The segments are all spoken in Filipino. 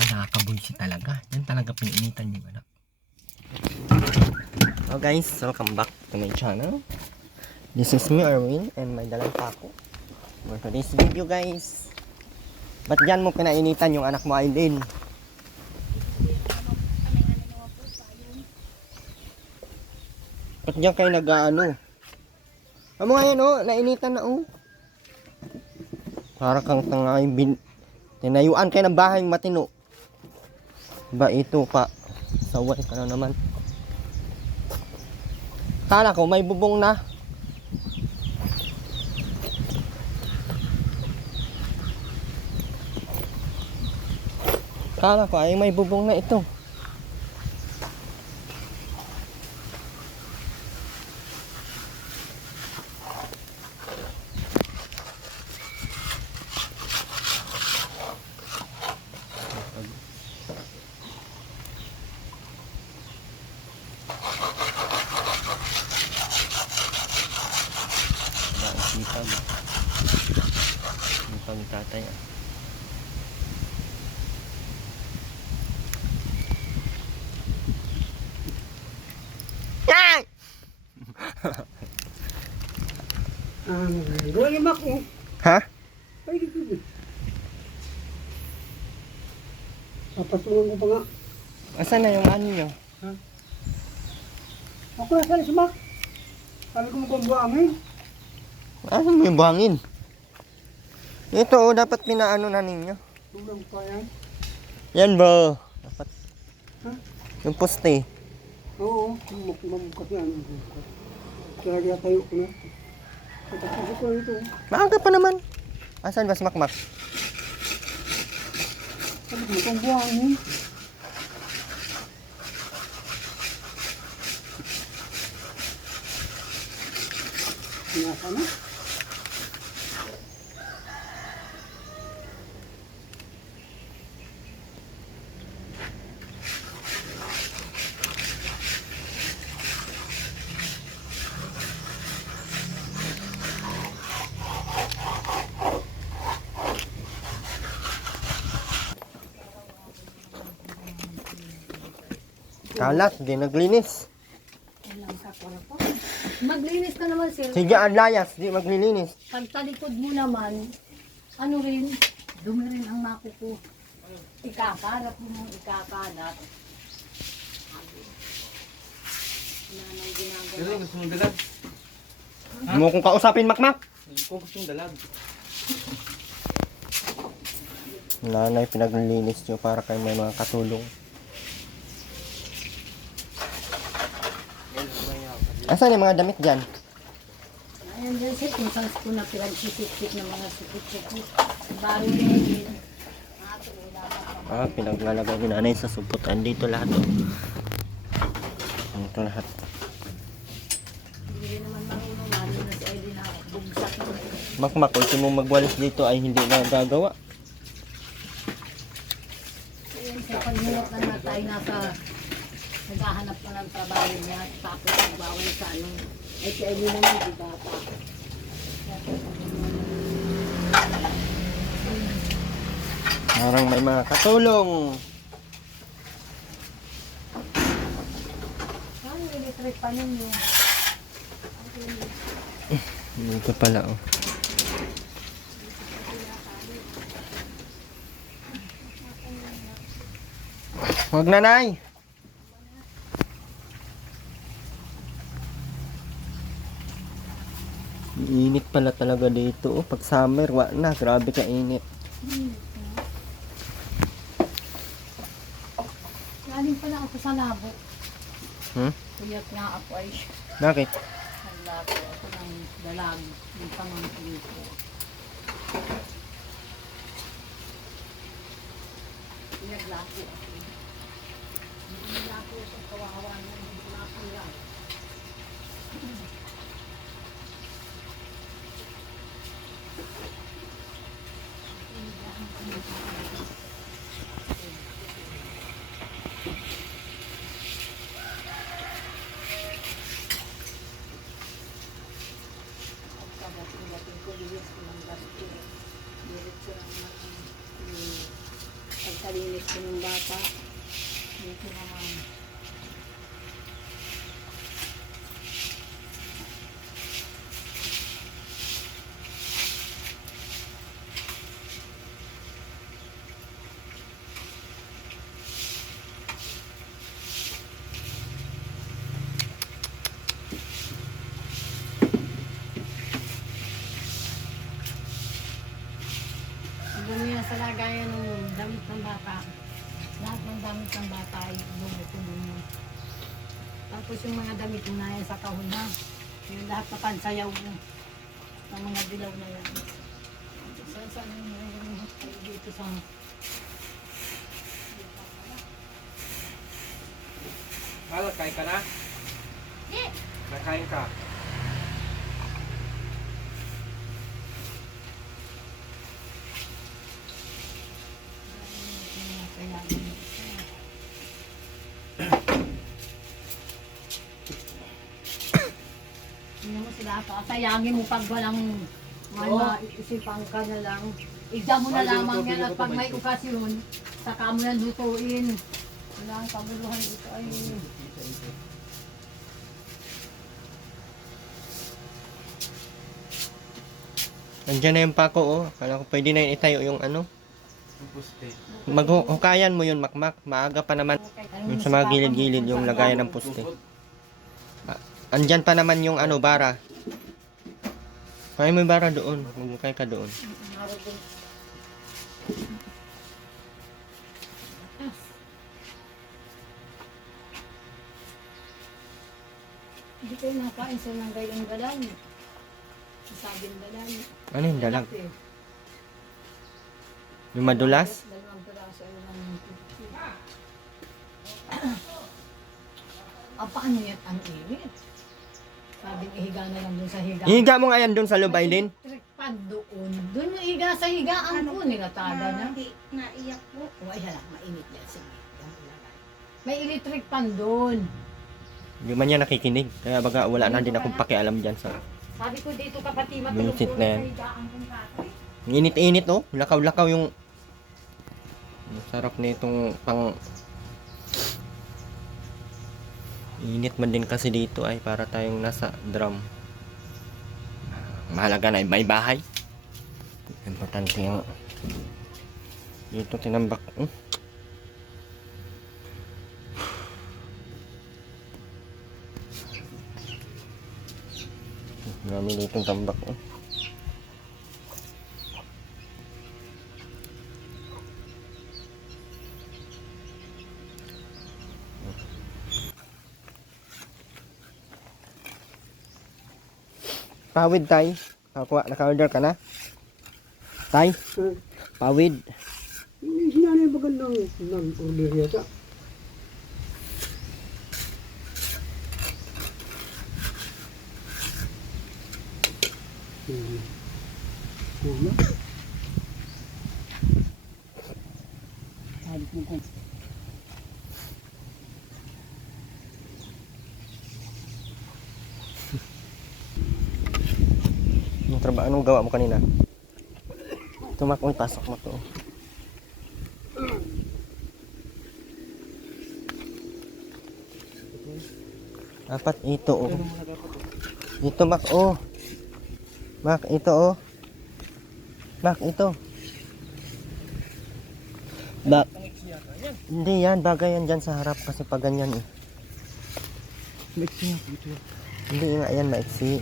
ba nakakabunsi talaga? Yan talaga piniinitan yung anak. Hello guys, welcome back to my channel. This is me, Erwin, and may dalang pako for today's video guys. Ba't dyan mo pinainitan yung anak mo, Aileen? Ba't dyan kayo nag-ano? Amo nga yan oh, nainitan na oh. Para kang tangay tinayuan kayo ng bahay matino. Ba ito pa. Saway ka na naman. Kala ko may bubong na. Kala ko ay may bubong na ito. Sipag ni tatay ah. Gawin ako. Ha? Ay, dito. Papatungan ko pa nga. Asan na yung ano nyo? Ha? Ako na sa sumak. Sabi ko magbuangin. Ano mo yung buhangin? Ito oh, dapat pinaano na ninyo. Tulang pa yan. Yan ba? Dapat. Ha? Yung poste. Oo, mamukat yan. Kaya kaya tayo ko na. Patapos ko ito. Maaga pa naman. Asan ba si Makmak? Sabi ko magbuangin. Nasa na? Kalat, di naglinis. Maglinis ka naman, sir. Sige, ang layas, di maglilinis. Pagtalikod mo naman, ano rin, dumi rin ang mako ko. Ikakalat mo nang ikakalat. Wala nang ginagawa. Pero gusto mong dalag? Mo kung kausapin, Makmak. Kung gusto mong dalag. Nanay, pinaglilinis nyo para kayo may mga katulong. Asan yung mga damit dyan? Ayan dyan, sir, kung saan ko na pinagsisipsip ng mga supot-supot. Baro din. Pinaglalagay ni nanay sa suputan. Dito lahat oh. Dito lahat. Hindi rin naman marunong, lalo na si Aileen na bugsak na. Makmak, kung mo magwalis dito ay hindi na gagawa. Ayan, sir, pagmulat na nga tayo nasa naghahanap na ng trabaho niya, tapos nagbawal sa ano. Ay, si Aileen naman, di bata. Parang may mga katulong. Ano, electric pa ninyo? Dito pala oh. Huwag na, Nay. Init pala talaga dito oh. Pag summer, wala na. Grabe ka init. Galing pala ako sa labo. Hmm? Kuyat nga ako ay Bakit? nalabo ako ng dalag ng pamangkin ko. Pinaglako ako. Pinaglako sa kawawa ng naglako lang. Kalinis ko ng bata. Dito naman. Dumi na sa lagayan ng damit ng bata. Lahat ng damit ng bata ay lumutuloy mo. Tapos yung mga damit na yan sa kahon na. Yung lahat na pansayaw mo. Ang mga dilaw na yan. Saan yung dito sa... Malat, kain ka na? Nakain ka. Hindi mo sila sayangin mo pag walang may maisipan ka na lang. Igda mo na lamang yan at pag may okasyon, saka mo yan lutuin. Wala ang kabuluhan ito ay... Nandiyan na yung pako, oh. Kala ko pwede na yun itayo yung ano. Yung puste. Maghukayan mo yun, makmak. Maaga pa naman. Yung sa mga gilid-gilid, yung lagayan ng puste. Andyan pa naman yung ano, bara. Kaya mo yung bara doon. Magmukay ka doon. Hindi kayo nakain sa ng gayong galan. Sabing galan. Ano yung dalag? Yung madulas? Dalawang piraso ay lang. Paano yan ang init? Sabing ihiga na lang dun sa higa. Ihiga mo nga yan doon sa lubay din. Electric pan doon. Doon yung higa sa higaan ko. Nilatada na. Naiyak po. O ay hala, mainit yan. Sige. Yan ilagay. May electric pan doon. Hindi man yan nakikinig. Kaya baga wala na din akong pakialam dyan sa... Sabi ko dito kapati Bullshit matulog na yan. sa higaan kong kakoy. Init-init, oh. Lakaw-lakaw yung... Ang sarap na itong pang... Init man din kasi dito ay para tayong nasa drum. Mahalaga na may bahay. Importante yung... Dito tinambak. Marami ditong tambak. Pawid, tay. Naka-order ka na? Tay, pawid. Hindi sinanay magandang ng order yata. Wala. Sabi ko kung Yung trabaho, anong gawa mo kanina? Tumak mo, pasok mo to. Dapat ito, oh. Ito, Mak, oh. Mak, ito, oh. Mak, ito. Hindi yan, bagay yan dyan sa harap kasi pag ganyan, eh. maiksi nga po ito. Hindi nga yan, maiksi.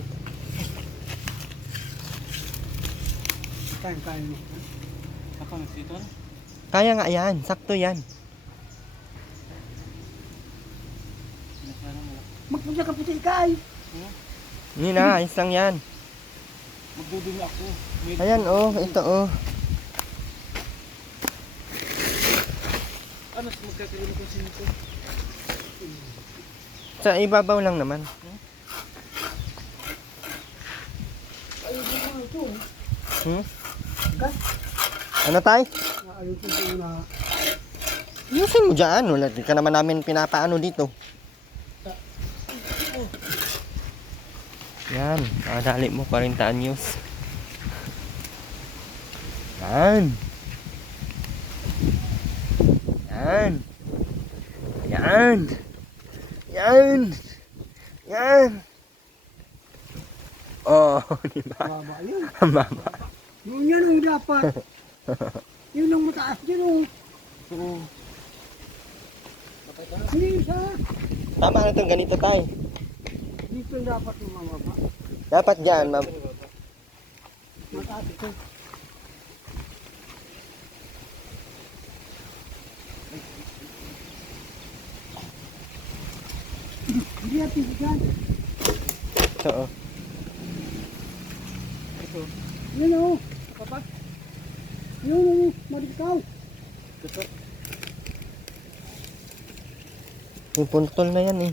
Kain mo. Ako nagsito na. Kaya nga yan, sakto yan. Magpunta ka po sa ikay. Hindi na, ayos lang yan. Magdudumi ako. Ayan, oh, ito, oh. Ano, magkakaroon ko sinito? Sa ibabaw lang naman. Hmm? Ano, tay? Ayusin ko na. Ayusin mo dyan. Wala di ka naman namin pinapaano dito. Yan. Nakadali mo 40 anyos. Yan. Yan. Yan. Yan. Oh, di ba? Baba yun. Ang baba. Yun yan ang dapat. Yun ang mataas dyan oh. Oo. Hindi isa. Tama na itong ganito tayo. Dito dapat yung mababa. Dapat dyan, Mataas ito. Hindi natin dyan. ito oh. Yun oh. Kapat. Yun oh. Malikaw. Yung puntol na yan eh.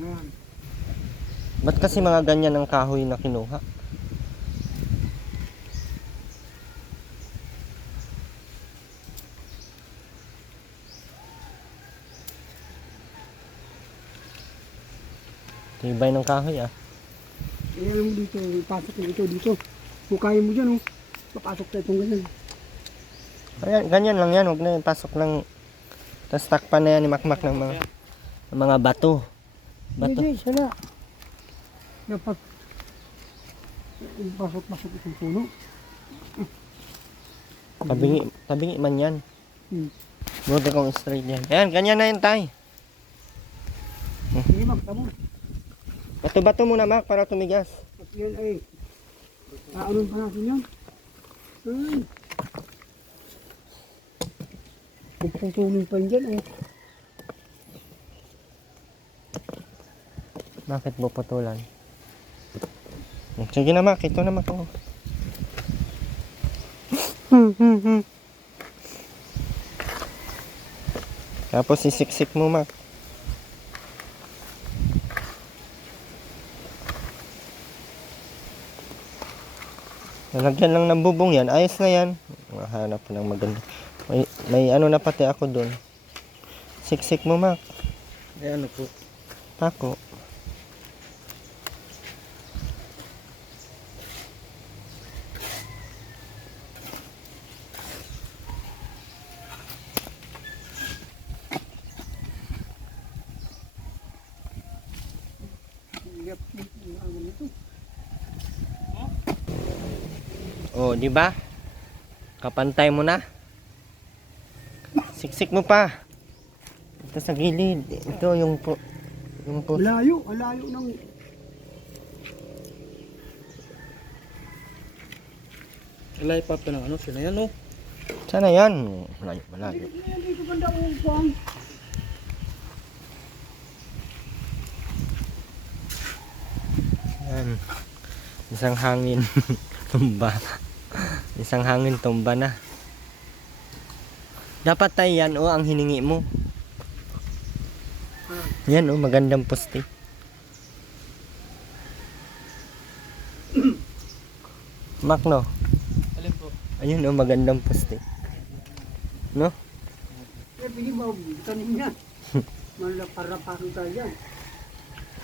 Yan. Ba't kasi mga ganyan ang kahoy na kinuha? Tibay ng kahoy ah. Ayan mo dito. Pasok mo dito. Kung kaya mo dyan oh. Papasok tayo itong ganyan. Ayan, ganyan lang yan. Huwag na yan. Pasok lang. Tapos takpan na yan ni Makmak ng mga bato. Bato. Hindi, sana. Dapat pasok itong puno. Tabingi man yan. Hmm. Buti kong straight yan. Ayan, ganyan na yan tay. Sige, magtamo. Bato-bato muna Mak para tumigas. At yan ay, aanon pa natin yan. Ay. Pagputulin pa dyan eh. Bakit puputulan? Sige na Mak, ito na Mak. Oh. Tapos isiksik mo Mak. Nalagyan lang ng bubong yan, ayos na yan. Hanap ko ng maganda. May ano na pati ako doon. Siksik mo Mak. Eh ano po? Ako. Yep, ano nito. Oh, di ba? Kapantay mo na. Siksik mo pa. Ito sa gilid. Ito yung po. Malayo ng... Alay pa ng ano sila yan oh. Sana yan. Malayo. Dito banda upang. Yan. Isang hangin. Tumba. Isang hangin tumba na. Dapat tayo yan ang hiningi mo. Yan magandang poste. Makno. Alin po? Ayun magandang poste. No? Eh, pili ba, tanim niya. Malaparapakan tayo yan.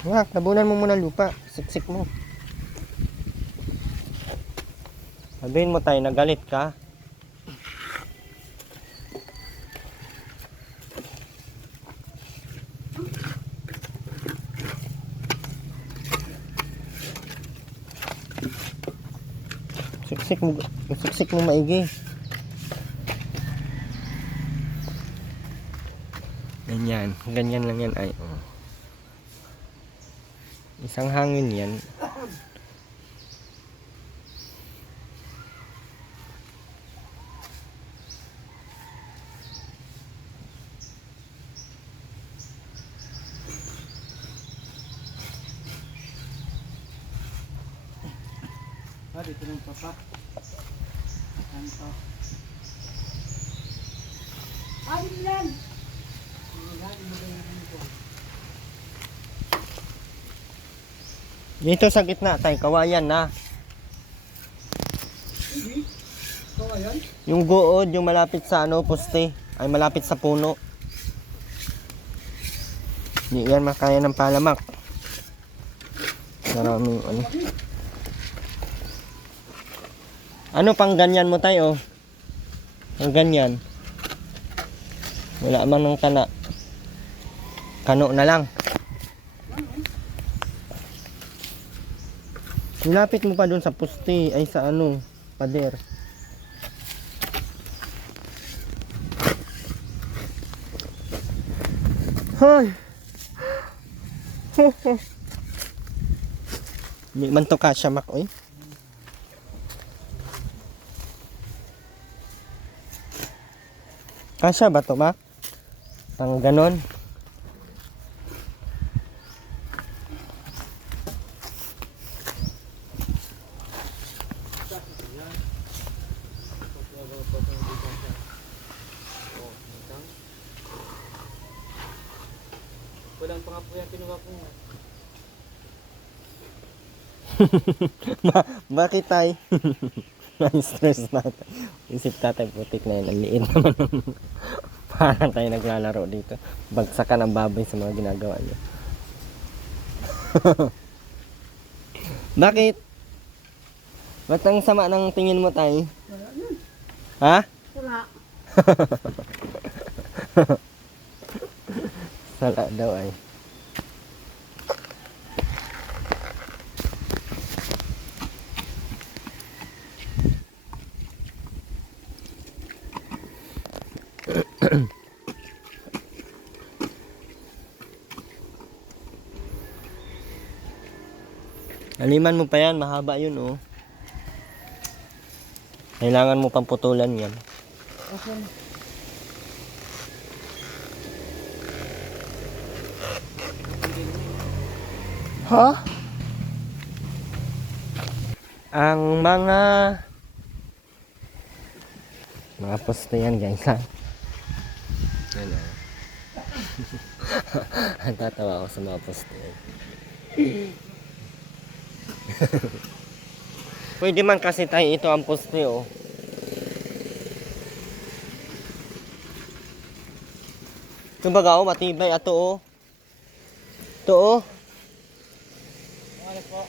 Mak, tabunan mo muna lupa. Siksik mo. Sabihin mo tayo, nagalit ka. Siksik mo maigi. Ganyan lang yan ay. Isang hangin yan. Dito ng papa. Ano pa? Ano yan? Dito sa gitna tayo, kawayan na. Hindi. Kawayan? Yung good, yung malapit sa poste, ay malapit sa puno. Hindi yan makaya ng palamak. Maraming ano. Ano pang ganyan mo tayo? Ang ganyan. Wala man ng kana. Kano na lang. Nilapit mo pa doon sa poste. Ay sa ano. Pader. Hoy! Hindi man to kasya, Mak, oy. Kasya ba to, Mak? Pang ganon. Walang pa nga po yan kinuha ko. Bakit tay? Na-stress natin. Isip tatay putik na yun. Ang liit naman. Parang tayo naglalaro dito. Bagsakan ang baboy sa mga ginagawa niyo. Bakit? Ba't ang sama ng tingin mo tay? Ha? Wala. Sala daw ay. Haliman mo pa yan, mahaba yun oh. Kailangan mo pang putulan yan. Okay. Ha? Ang mga poste yan guys ha. Ano? Tatawa ako sa mga poste yan. Pwede man kasi tayo ito ang poste oh. Kumbaga oh, matibay ato oh. Ito oh. Ano po?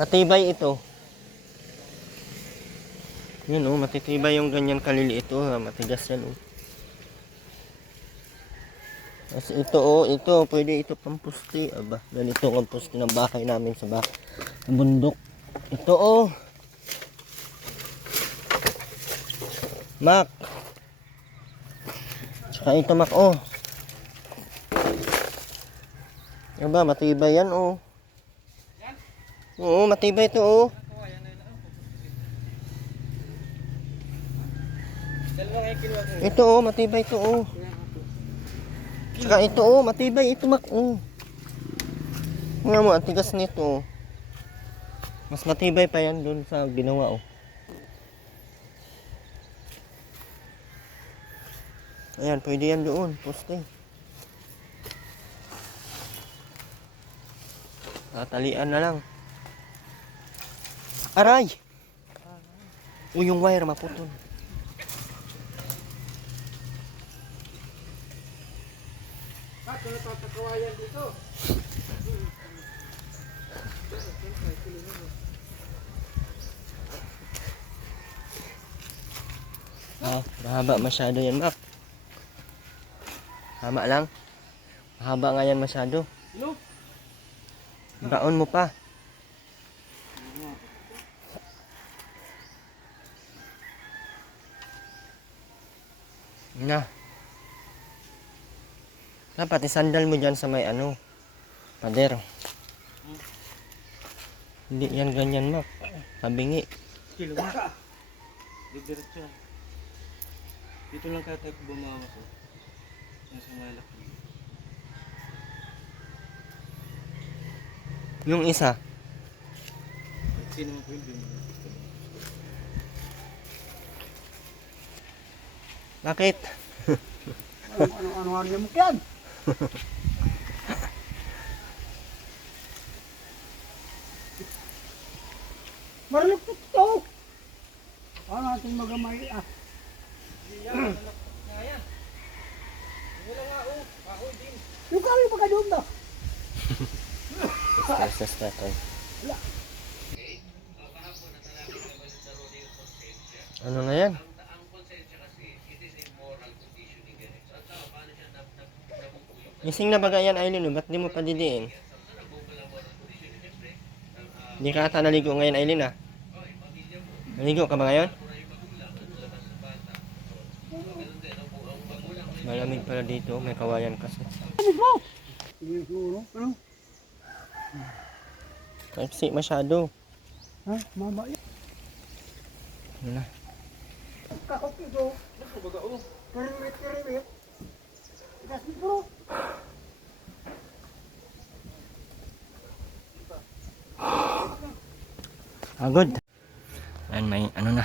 Matibay ito. Yun oh, matitibay yung ganyan kaliliit oh, matigas yan oh. Tapos ito oh, ito, pwede ito pang poste. Aba, ganito ang poste ng bahay namin sa bundok. Ito oh. Mak. Tsaka ito Mak oh. Aba, matibay yan oh. Oo, matibay ito oh. Ito oh, matibay ito oh. Tsaka ito oh, matibay ito Mak oh. Nga mo, ang tigas nito oh. Mas matibay pa yan doon sa ginawa oh. Ayan, pwede yan doon, poste. Tatalian na lang. Aray! O yung wire maputol. Bakit ano tatakawayan dito? Ah, mahaba masyado yan, Mak. Tama lang. Mahaba nga yan masyado. No? Baon mo pa. Na. Dapat isandal mo dyan sa may ano. Pader. Hindi yan ganyan, Mak. Sabingi. Kilo ba? Didiretso yan. Dito lang kaya tayo bumawas oh. Yan sa may laki. Yung isa. Sino mo po yun? Bakit? Ano mo yan? Maralupit to. Paano natin magamay ah? Yung kami pa ka doon ba? Stress na to. Ano na yan? Gising na ba yan, Aileen? Ba't di mo pa didiin? Hindi ka ata naligo ngayon, Aileen, ah. Naligo ka ba ngayon? Malamig pala dito, may kawayan kasi. Hindi siguro. Ano? Kasi masyado. Ha? Mama yan. Ano na? Kakapit ko. Karimit. Kasi bro. Agod. Ayan, may ano na.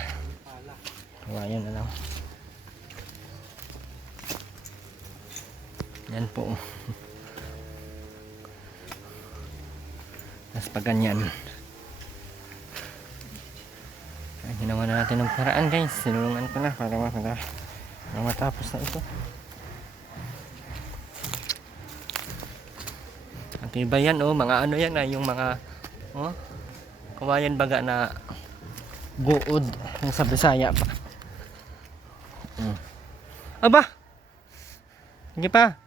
Kawayan na lang. Yan po. Tapos pag ganyan. Ay, ginawa na natin ng paraan, guys. Sinulungan ko na para matapos na ito. Ang iba yan, oh. Mga ano yan, yung mga oh, kawayan baga na guod yung sa Bisaya pa. Aba! Sige pa.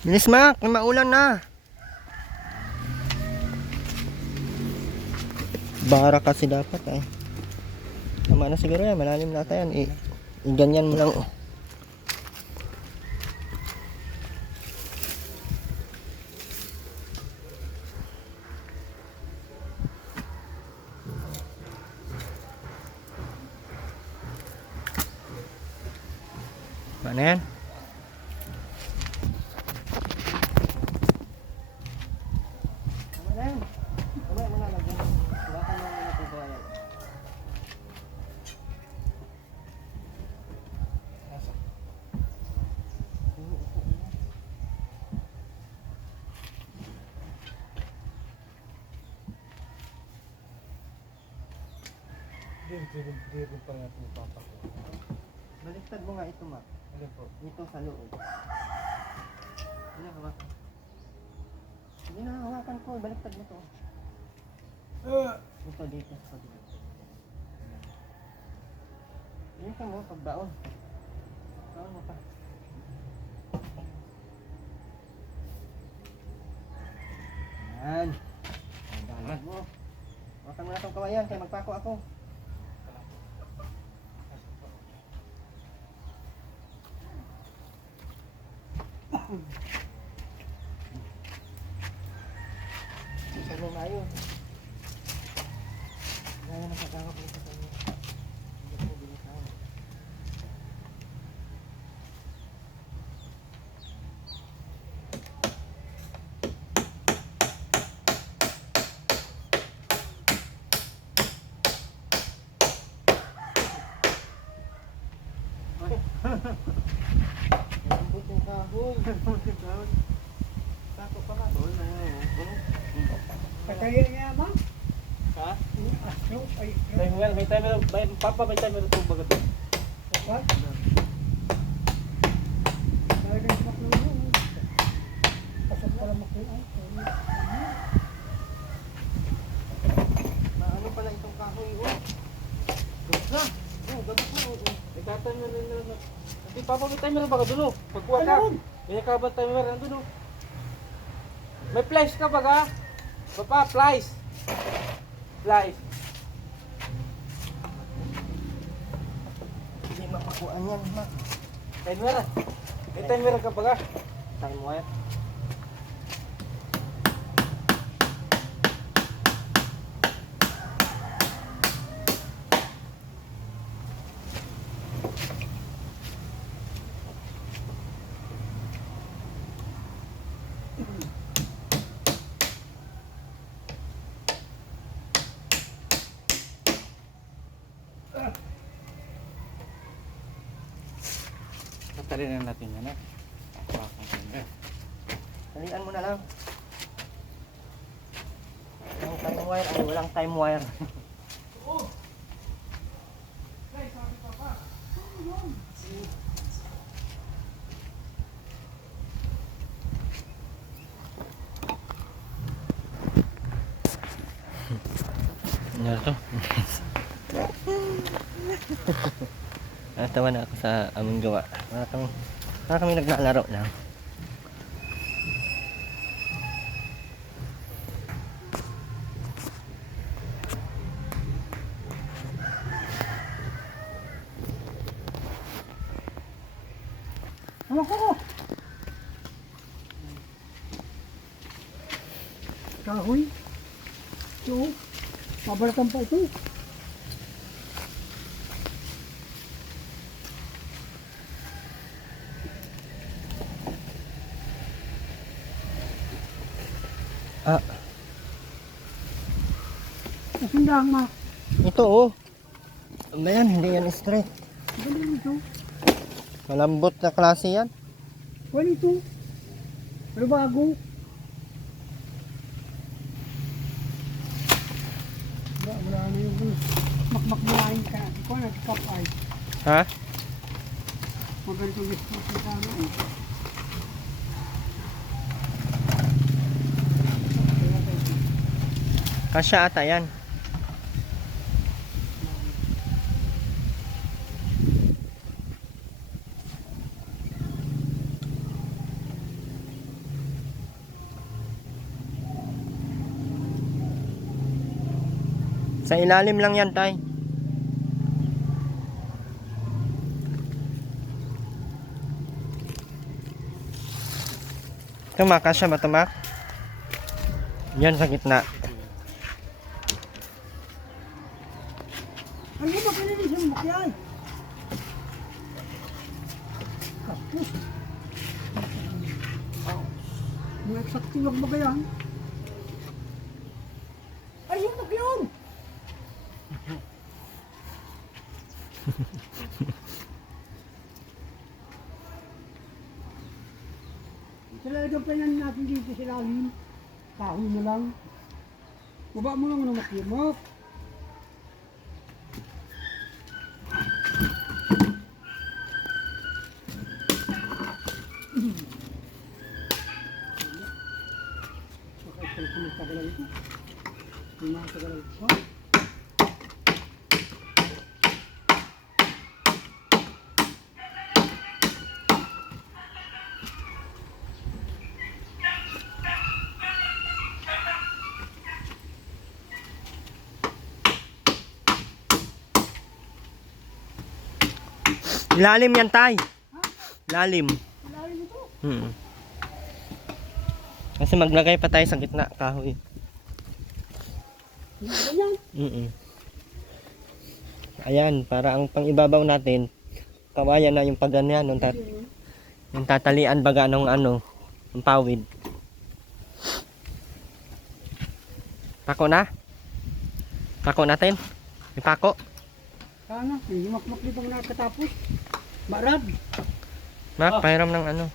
Bilis, Mac, may maulan na. Bara kasi dapat eh. Tama na siguro yan, malalim na tayo yan. I-ganyan mo lang. Mana yan? Hindi pa nga po papa ko. Baliktad mo nga ito, Mac. Ano po? Dito sa loob. Hindi na hawakan. Hindi na hawakan ko. Baliktad mo to. Ito dito sa pagdaon. Yan ka mo, pagdaon. Daon mo pa. Yan. Daon mo. Hawakan mo na itong kawayan kaya magpako ako. Sabi mo mayo. Gaya na kakakap mo sa kanya. Hindi ko binitaw. Buting kahoy. Buting kahoy. Tako pa nga. Katayin niya ma. Ha? Astro. Ay. Timer, may timer. Papa, may timer ito baga ito. What? Talagang smak lang yun. Pasok pala makinig. Ano pala itong kahoy, oh? Gabot na. Oh, gabot na, oh. May timer na. Hindi, Papa, may timer baga dulo. Pagkuha ka. May nakabat timer nandun, oh. May flash ka baga? Papa, flash. Flash. Hindi mapakuan yan, Mac. Timer. May timer ka baga? Time wire. Tatalinan natin yan, eh. Talian mo na lang. Walang time wire. Ay, walang time wire. Ano to? Natawa na ako sa aming gawa. Para kami naglalaro lang. Ano ko? Kahoy. Ito. Pabalatan pa ito. Ah, Kasundahan ma. ito oh. Ano ba yan? Hindi yan straight. Galing ito. Malambot na klase yan. Wala ito. Ano bago? Wala na yung makmak mulahin ka. Ikaw na, kapay. Ha? Magandang gusto ko sana eh. Kasya ata yan. Sa ilalim lang yan, tay. Tumak, kasya ba tumak? Yan sa gitna. Ano ba kinilis yung makyan? Kapos. Mga eksakto lang ba yan? Ay, yung makyan! Talagang panan natin dito sa lalim. Kahoy na lang. Baba mo lang ng makimok. Bakit pala tagalan ito? May mga tagalan ito. Ilalim yan, tay. Ilalim. Lalim ito. Kasi maglagay pa tayo sa gitna, kahoy. Ganyan. Ayan, para ang pangibabaw natin, kawayan na yung pagganyan, yung tatalian baga ng ano, ng pawid. Pako na? Pako natin? Yung pako? Sana, yung makmak dito na katapos. Marad. Mak, pahiram ng ano.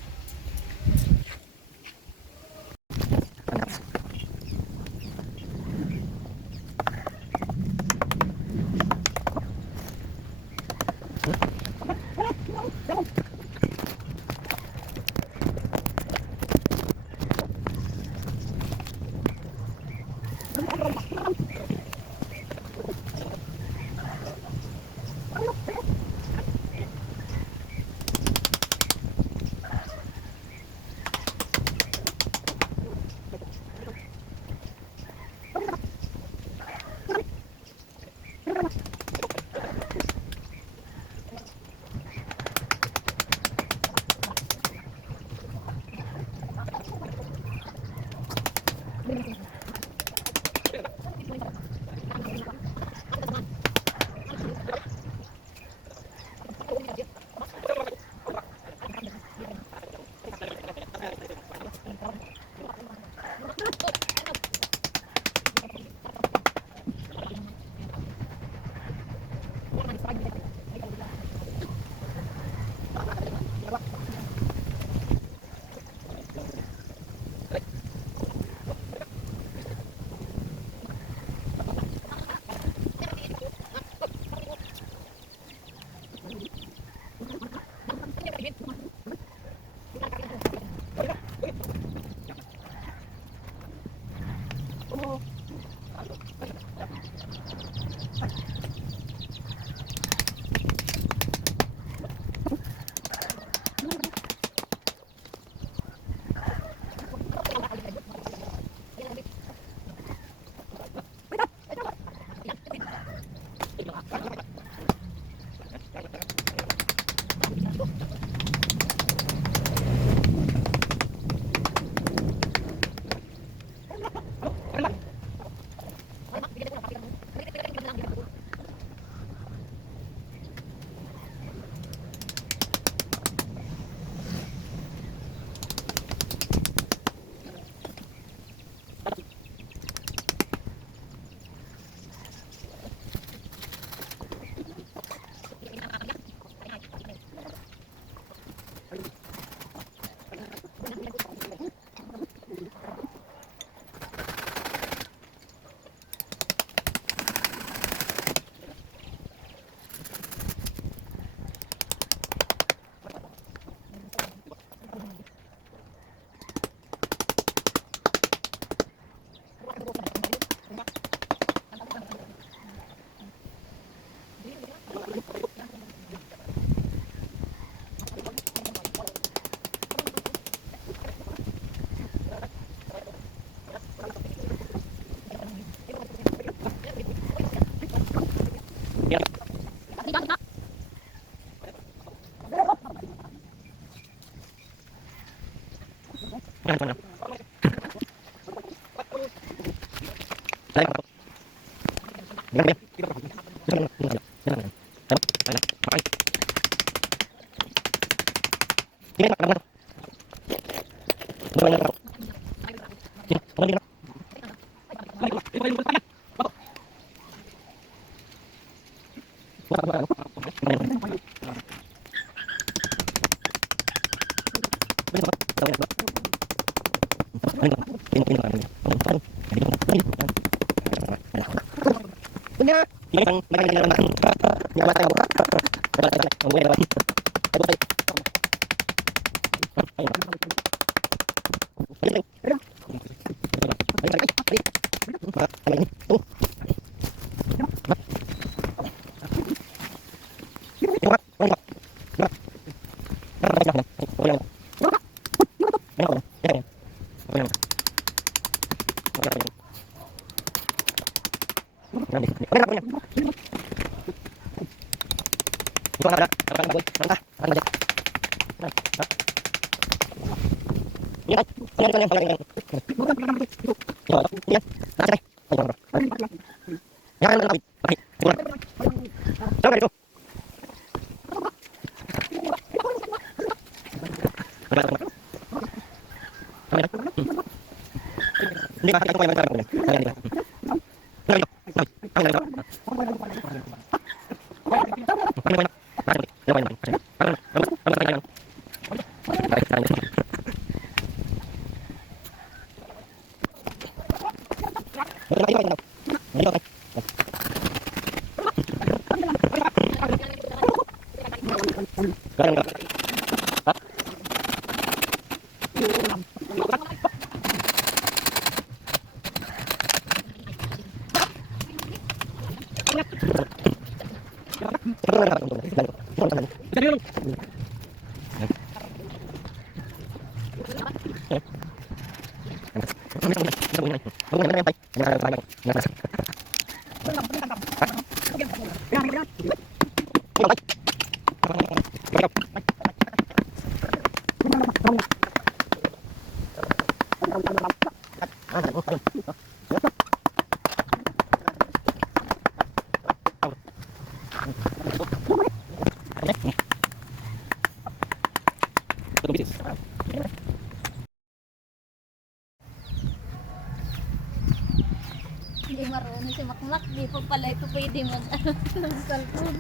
Hindi marunong si Makmak. Di pa pala ito pwede mag-cellphone.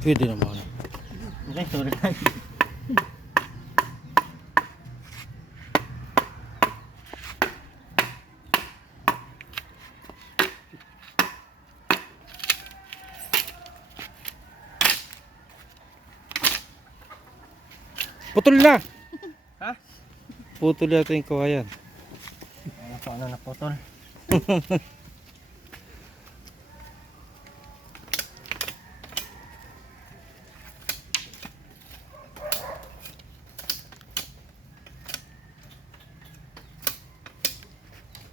Pwede naman. Okay, sorry guys. Putol na! Ha? Putol yata yung kawayan. Ano na putol?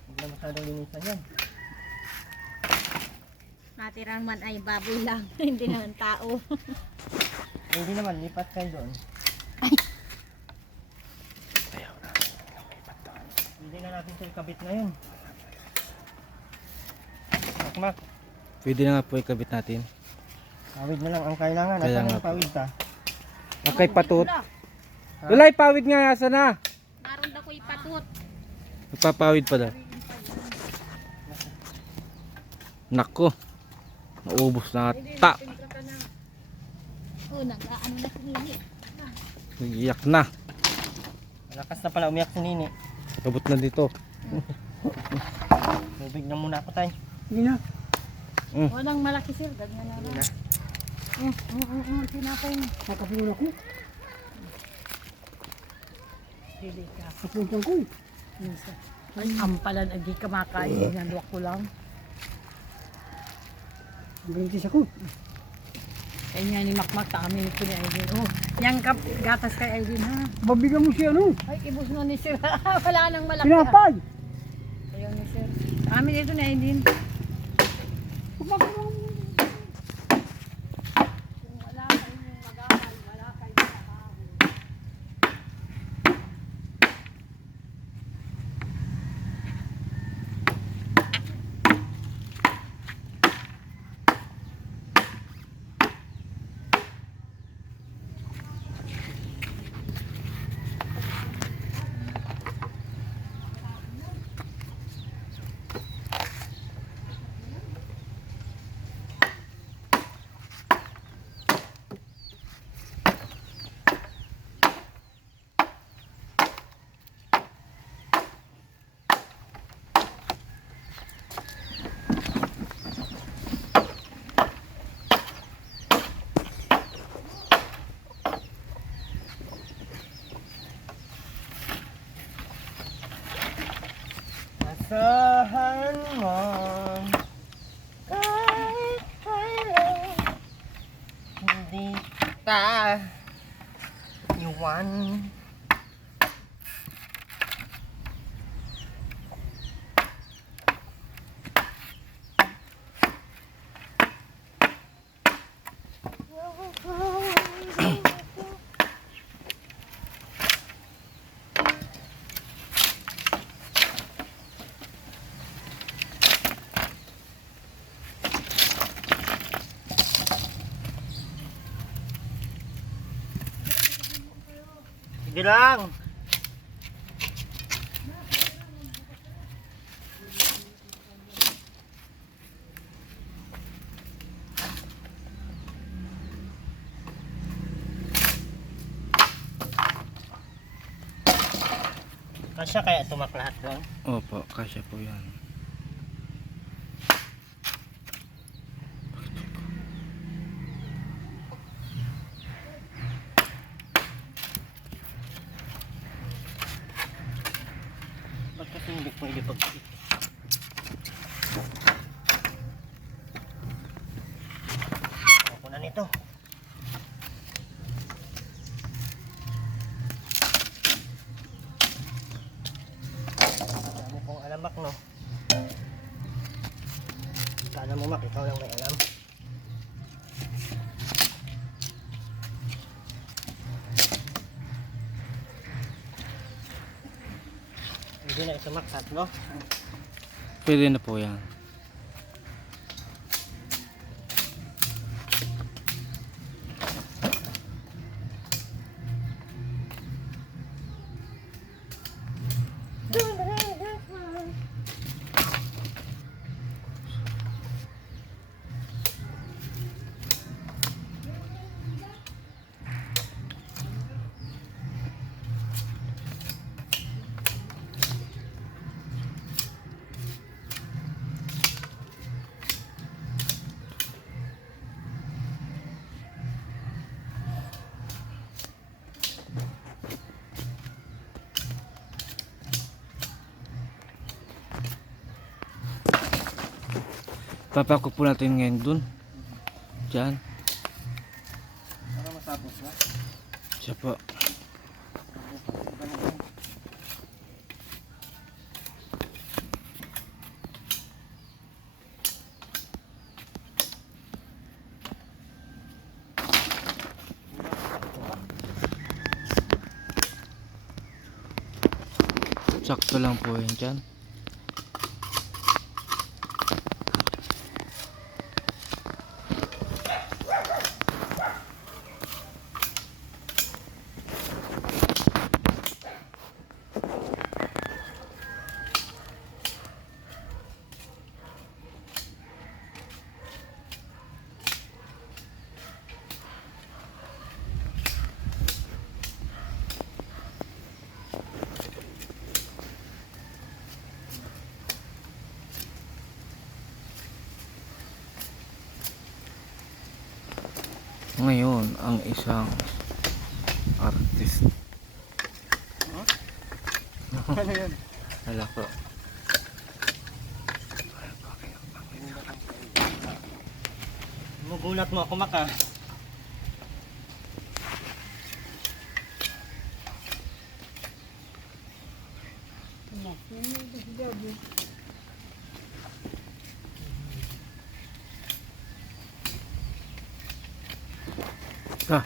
Huwag na masyadong linisan yan. Natirang man ay baboy lang. Hindi naman tao. Hindi naman, lipat kayo doon. Hindi na natin ito ikabit ngayon. Makmak, Pwede na nga po ikabit natin. pawid na lang ang kailangan. Kaya Asan nga yung pawid ka? Okay, patut. Lulay, pawid nga asa na. Naroon daw ko ipatut. Nagpapawid pa daw. Nako. Naubos na ata. Oh, nag-ano na si Nini. Iyak na. Malakas na pala umiyak si Nini. Kabot na dito. Tubig na muna ako tayo. Sige na. Walang malaki sir, ganyan na lang. Tinapay mo. Nakapulong ako. Dili ka. Kapuntang ko. Minsan. Ay, ampalan, agi ka makain. Nanduwak ko lang. Gantis ako. Kaya niya ni Makmak, amin ko ni Aydin. Oh, yang gatas kay Aydin ha. Babigan mo siya ano. Ay, ibus na ni sir. Wala nang malaki. Pinapay. Ayaw ni sir. Amin ito ni Aydin. Pagpapalong. Kung wala kayong magamal, wala kayong trabaho. Asahan mo kahit kailan hindi kita iwan. Sige lang. Kasya kaya tumak lahat doon? Opo, kasya po yan. Ba't kasi hindi pwede pag... Ako na nito. Dami kong alamak, no? Kala mo, Mak, ikaw lang may alam. Hindi na ito, Mak, tatlo. Pwede na po yan. Papakok po natin ngayon dun. Diyan. Para matapos na. Siya po. Sakto lang po yun dyan. Ngayon, ang isang artist. Ano yun? Wala po. Mugulat mo ako, Mak, ah. Ah.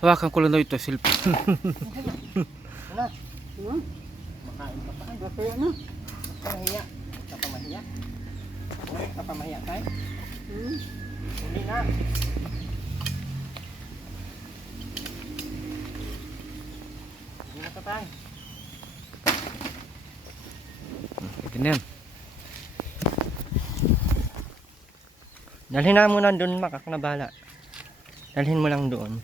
Hawakan ko lang daw ito, cellphone. Ano? Hmm? Makain ka pa. Kaya na. Papahiya. Papamahiya. Uy, papamahiya tayo. Hmm? Hindi na. Hindi na tayo. Ganyan. Dalhin na muna doon, Mak, ako na bahala. Dalhin mo lang doon.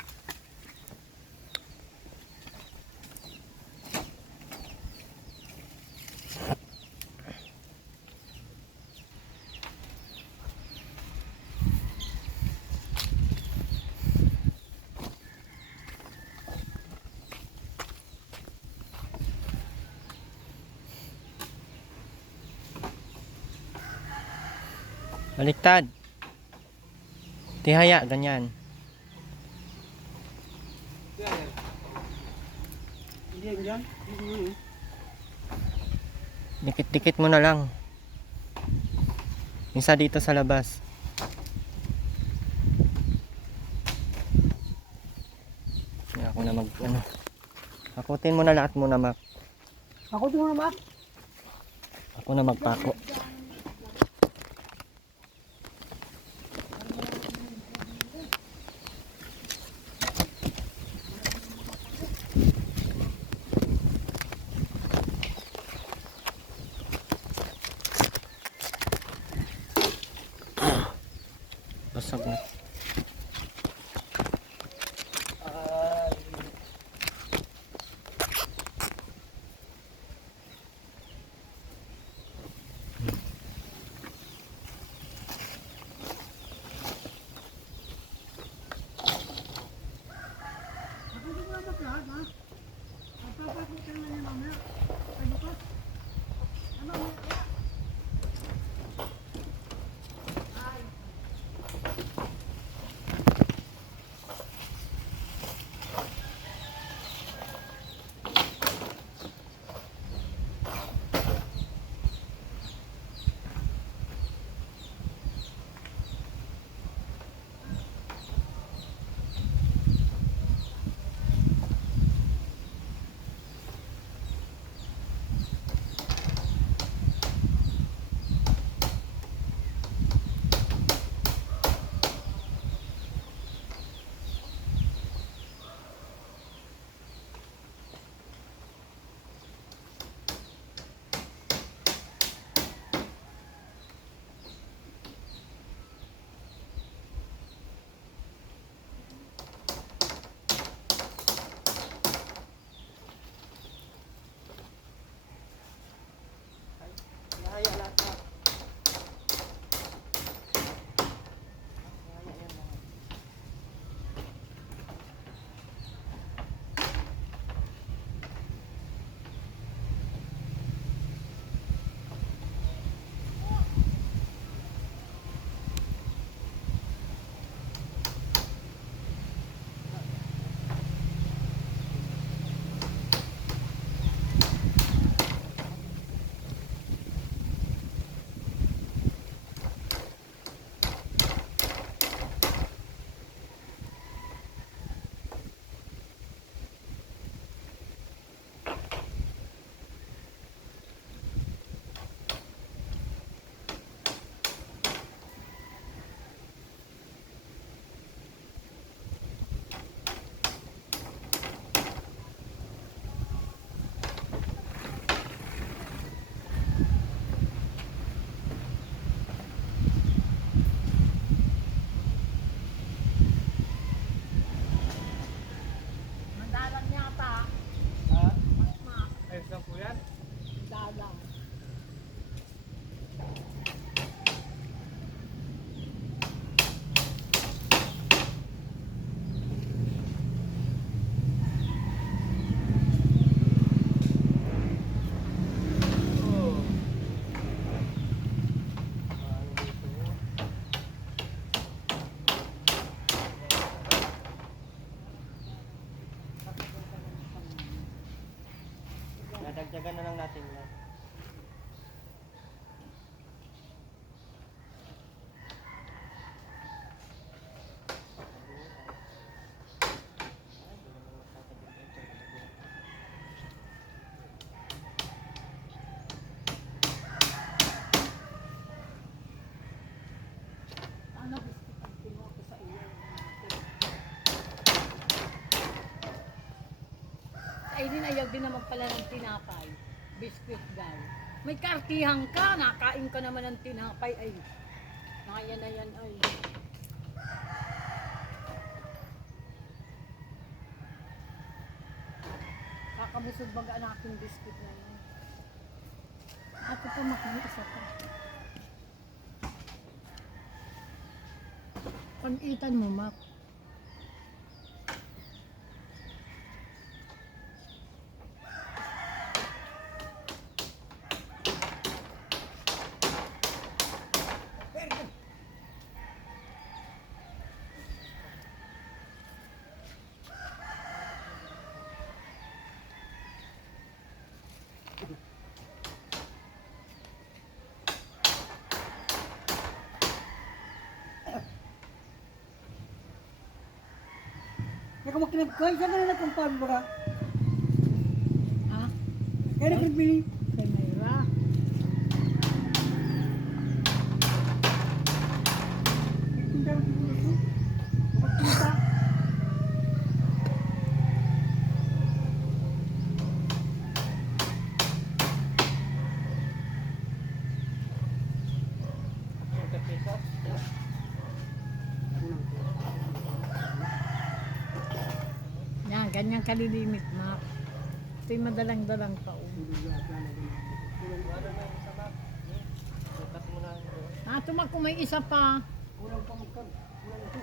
Baliktad. Tihaya, ganyan. Hindi yan dyan. Dikit-dikit mo na lang. Isa dito sa labas. Kaya ako na ano. Hakutin mo na lahat muna, Mac. Ako ito na, Mac. Ako na magpako. Basag na. Mandalan yata. Ayos lang po yan. Dalang. Dadagdagan na lang natin yan. Ano gusto pag kinuha ko sa iyo? Kainin ayaw din naman pala ng tinapay. Biscuit daw. May kartihan ka, nakain ka naman ng tinapay ay. Naya na yan ay. Kakabusog baga ang aking biscuit na yan. Ako pa makain isa pa. Pag-itan mo, Mac. kumakinap ka, saan ka na nagkumpano ba ka? Ha? Kaya nagpili. Kay Mayra. Tinda ng siguro ito. Kumakita. Yan, ganyan kalilimit, Mac. Ito'y madalang-dalang taon. Ah, tumak kung may isa pa. Kulang pa magkag. Kulang ito.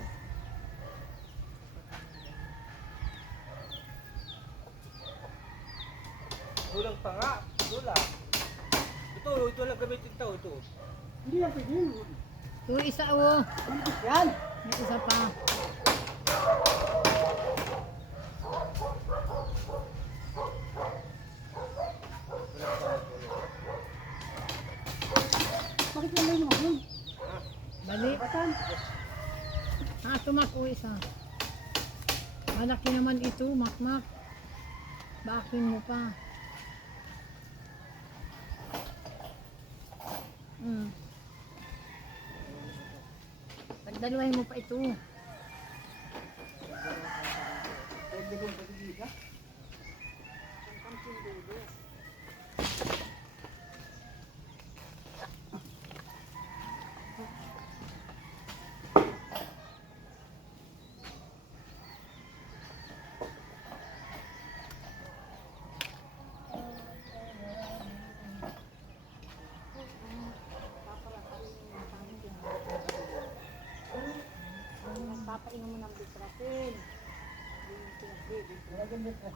Kulang pa nga. Wala. Ito lang gamitin tao ito. Hindi yan pwede. Ito isa, oh. Yan. May isa pa. Bakit wala yung mga yun? Bali. Batan. Ah, tumak, oh, isa. Malaki naman ito, Makmak. Bakin mo pa. Pagdalawahin mo pa ito. Dagdagan pa din isa. Papainom mo ng bitratin.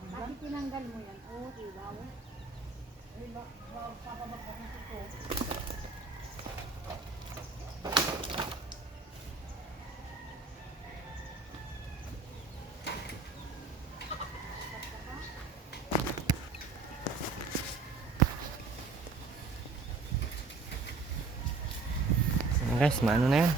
Bakit tinanggal mo yan? Oo, ilaw. Guys, maano na yan.